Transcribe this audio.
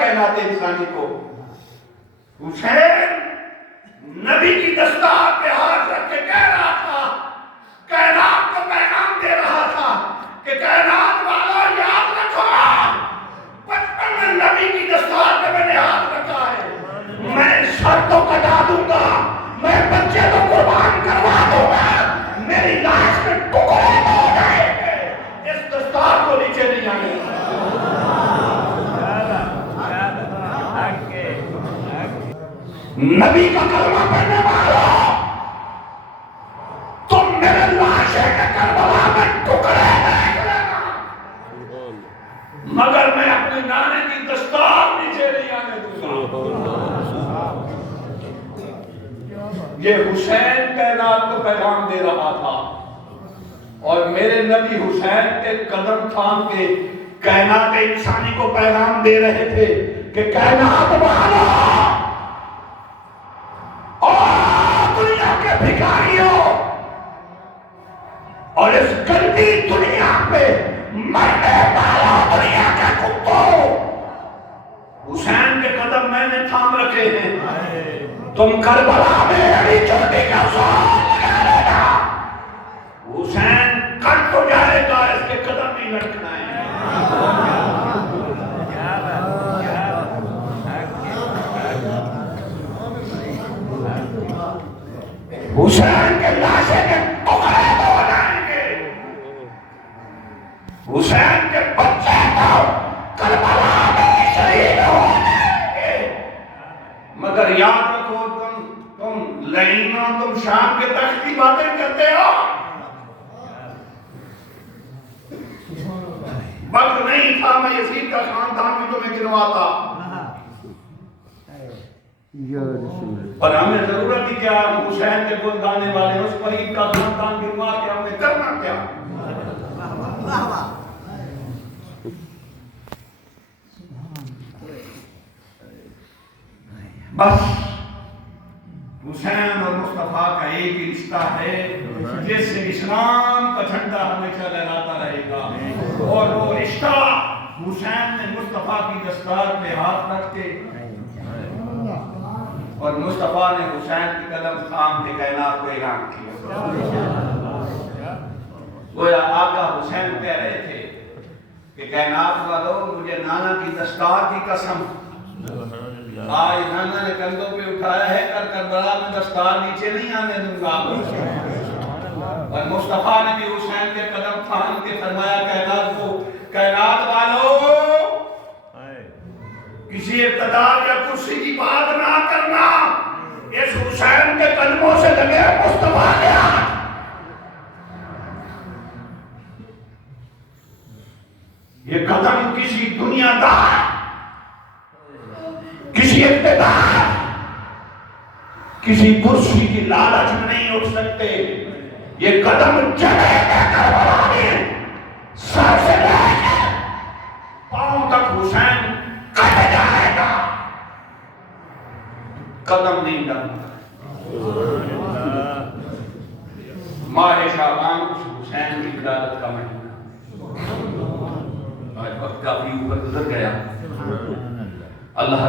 کائنات انسانی کو. حسین نبی کی دستار پہ ہاتھ رکھ کے کہہ رہا تھا، کائنات کو پیغام دے رہا تھا کہ کائنات والوں یاد رکھو، بچپن میں نبی کی دستار پہ میں نے ہاتھ رکھا ہے، میں شرطوں کٹا دوں گا، میں بچے کو قربان کروا دوں گا، میری لاش میں ٹکڑے ہو جائیں گے، اس دستار کو نیچے نہیں آنے گا. نبی کا کلمہ پڑھنے والوں، تم میرے لاشے کے کربلا میں ٹکڑے دیکھ لینا، مگر میں اپنے نانے کی دستار نیچے نہیں آنے دوں گا. یہ حسین کائنات کو پیغام دے رہا تھا، اور میرے نبی حسین کے قدم تھام کے کائنات انسانی کو پیغام دے رہے تھے کہ کائنات والوں اور دنیا کے بھکاریوں اور اس گندی دنیا پہ مرنے والوں دنیا کے کتوں، حسین کے قدم میں نے تھام رکھے ہیں. تم کربلا میں ابھی چھوٹی کا سوال لگا لینا، حسین کٹ تو جائے گا، اس کے قدم نہیں لٹکنا ہے. حسین کے لاشے کے ٹکڑے ہو جائیں گے، حسین کے بچے کو کربلا میں شہید ہو جائیں گے، مگر یاد رکھو تم لعینوں، تم شام کے تخت کی باتیں کرتے ہو، وقت نہیں تھا میں یزید کا خاندان بھی تمہیں گنواتا، پر ہمیں ضرورت ہی کیا حسین کے گن گانے والے اس فرید کا خاندان گنوا کے ہمیں کرنا کیا؟ بس حسین اور مصطفیٰ کا ایک ہی رشتہ ہے جس سے اسلام کا جھنڈا ہمیشہ لہراتا رہے گا، اور وہ رشتہ حسین نے مصطفیٰ کی دستار پہ ہاتھ رکھ کے اور مصطفیٰ نے حسین کی قدم تھام کے کائنات کو اعلان کیا. گویا آقا حسین کہہ رہے تھے کہ کائنات والوں، مجھے نانا کی دستار کی قسم، آج نانا نے کندھوں پہ اٹھایا ہے، کربلا میں دستار نیچے نہیں آنے دوں گا. اور مصطفیٰ نے بھی حسین کے قدم تھام کے فرمایا کائنات کو، کائنات والوں کسی اقتدار یا کرسی کی بات نہ کرنا، اس حسین کے قدموں سے لگے مصطفیٰ کے ہاتھ. یہ قدم کسی دنیا دار، کسی اقتدار، کسی کرسی کی لالچ میں نہیں اٹھ سکتے. یہ قدم چلے گا کربلا میں، سر سے لے کر پاؤں تک حسین کٹ جائے گا، قدم نہیں ڈالتا. ماہ شعبان حسین کی ولادت کا مہینہ، آج وقت کافی اوپر گزر گیا. اللہ